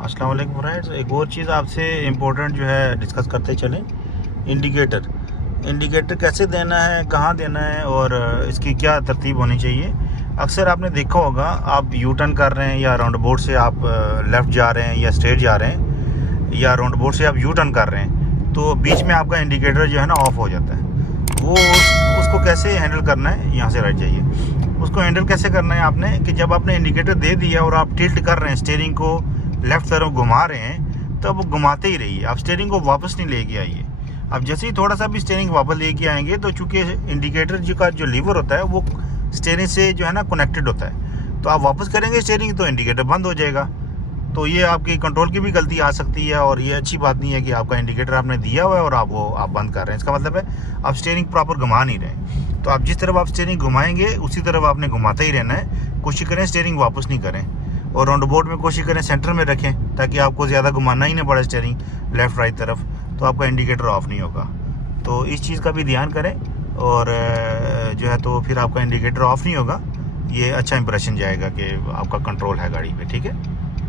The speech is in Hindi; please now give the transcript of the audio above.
अस्सलाम वालेकुम फ्रेंड्स, एक और चीज़ आपसे इम्पोर्टेंट जो है डिस्कस करते चलें। इंडिकेटर कैसे देना है, कहाँ देना है और इसकी क्या तरतीब होनी चाहिए। अक्सर आपने देखा होगा, आप यू टर्न कर रहे हैं या राउंड बोर्ड से आप लेफ़्ट जा रहे हैं या स्ट्रेट जा रहे हैं या राउंड बोर्ड से आप यू टर्न कर रहे हैं, तो बीच में आपका इंडिकेटर जो है ना ऑफ हो जाता है। वो उसको कैसे हैंडल करना है, यहाँ से राइट जाइए। उसको हैंडल कैसे करना है आपने कि जब आपने इंडिकेटर दे दिया और आप टिल्ट कर रहे हैं, स्टीयरिंग को लेफ़्ट तरफ घुमा रहे हैं, तो अब घुमाते ही रहिए, आप स्टीयरिंग को वापस नहीं लेके आइए। अब जैसे ही थोड़ा सा भी स्टीयरिंग वापस लेके आएंगे तो चूंकि इंडिकेटर जी का जो लीवर होता है वो स्टीयरिंग से जो है ना कनेक्टेड होता है, तो आप वापस करेंगे स्टीयरिंग तो इंडिकेटर बंद हो जाएगा। तो ये आपकी कंट्रोल की भी गलती आ सकती है और ये अच्छी बात नहीं है कि आपका इंडिकेटर आपने दिया हुआ है और आप बंद कर रहे हैं। इसका मतलब है आप स्टीयरिंग प्रॉपर घुमा नहीं रहे। तो आप जिस तरफ आप स्टीयरिंग घुमाएंगे उसी तरफ आपने घुमाता ही रहना है। कोशिश करें स्टीयरिंग वापस नहीं करें और राउंड बोर्ड में कोशिश करें सेंटर में रखें ताकि आपको ज़्यादा घुमाना ही ना पड़े स्टीयरिंग लेफ़्ट राइट तरफ, तो आपका इंडिकेटर ऑफ नहीं होगा। तो इस चीज़ का भी ध्यान करें और जो है तो फिर आपका इंडिकेटर ऑफ नहीं होगा। ये अच्छा इंप्रेशन जाएगा कि आपका कंट्रोल है गाड़ी पे। ठीक है।